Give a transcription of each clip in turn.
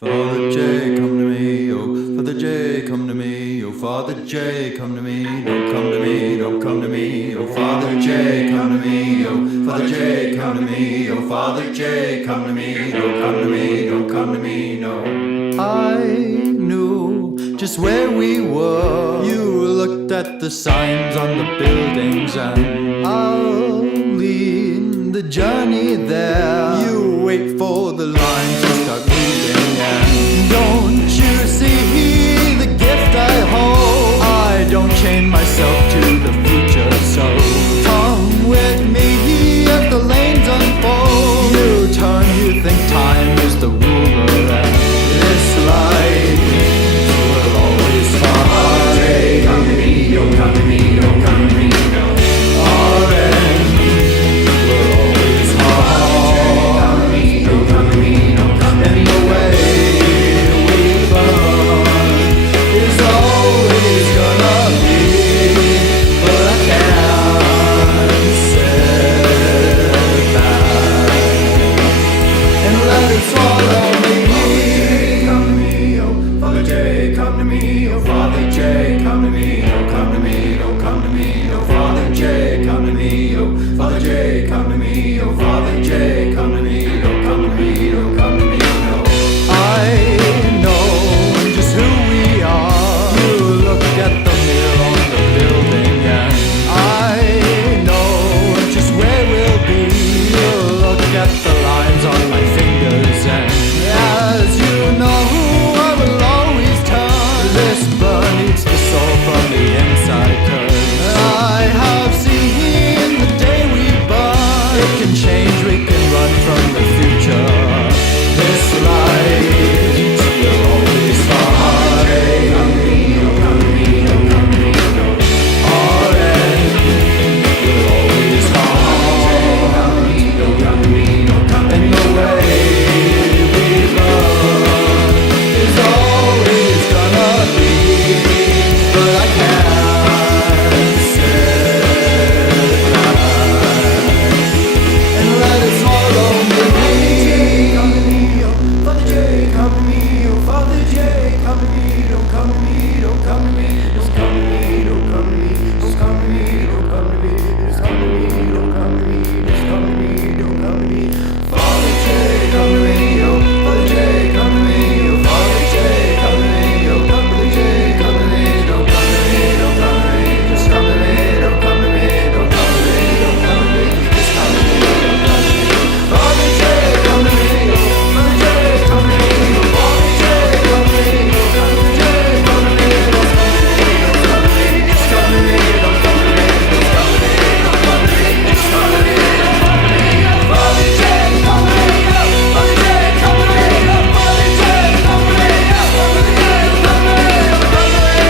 Father J, come to me, oh, Father J, come to me, oh, Father J, come to me, don't come to me, don't come to me, oh, Father J, come to me, oh, Father J, come to me, oh, Father J, come to me, don't come to me, don't come to me, no. I knew just where we were. You looked at the signs on the buildings and I'll lead the journey there. You wait for the lines to start moving and don't you see the gift I hold? I don't chain myself to the future, so come with me as the lanes unfold. You turn, you think time is the ruler and this life will always find. Come to me, oh come to me, oh come to me, oh. Our end will always find. Come to me, oh come to me, oh come to me. And the way we burn is always gonna be, but I can't sit back and let it swallow me. Father J, come to me, oh Father J, come to me, oh come to me, oh come to me, oh Father J, come to me, oh Father J, come to me, oh Father J, come to me, oh come to me, oh come to me, no. I know just who we are. You look at the mirror on the building and I know just where we'll be. You look at the lines on my fingers and as you know I will always turn. This burn needs the soul from the inside, 'cause I have seen the day we burn. It can change, we can run from the future. This light will always find. Come to me, oh come to me, oh come to me, oh. Our end will always find. Come to me, oh come to me, oh come to me. And the way we burn is always gonna be, but I can't sit back and let it swallow me. Come to me, oh Father J, come to me, oh Father J, come to me, don't come to me, don't come to me, don't come to me, don't come to me, don't come to me, don't come to me, just come to me, don't come to me, just come to me, don't come to me. Father J, come to me, oh Father J, come to me, oh Father J, come to me, oh come to J, come to me, don't come to me, don't come to me, just come to me, don't come to me, don't come to me, don't come to me, just come to me, don't come to me. Father J, come to me, oh Father J, come to me, oh Father J, come to me, oh Father J, come to me, don't come to me, don't come to me, just come to me, don't come to me, just come to me, don't come to me, just come to me, don't come to me. Father J, come to me, oh Father J, come to me, oh Father J, come to me, oh Father J, come to me, don't come to me,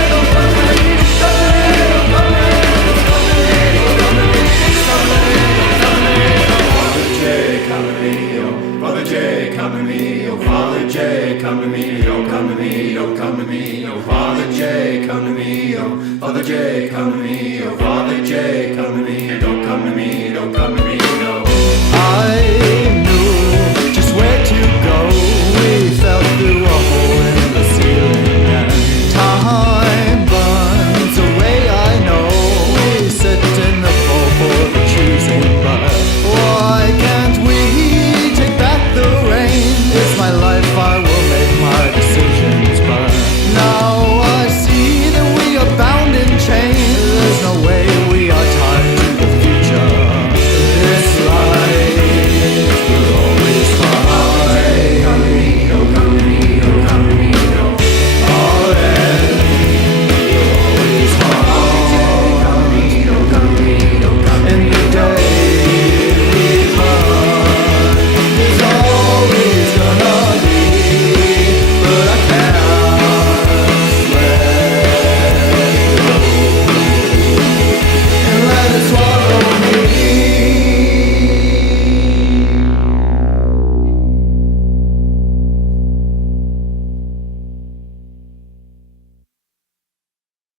don't come to me, just come to me, don't come to me, just come to me, don't come to me, just come to me, don't come to me. Father J, come to me, oh Father J, come to me, oh Father J, come to me, oh come to me, oh come to me, oh Father J, come to me, oh Father J, come to me, oh Father J,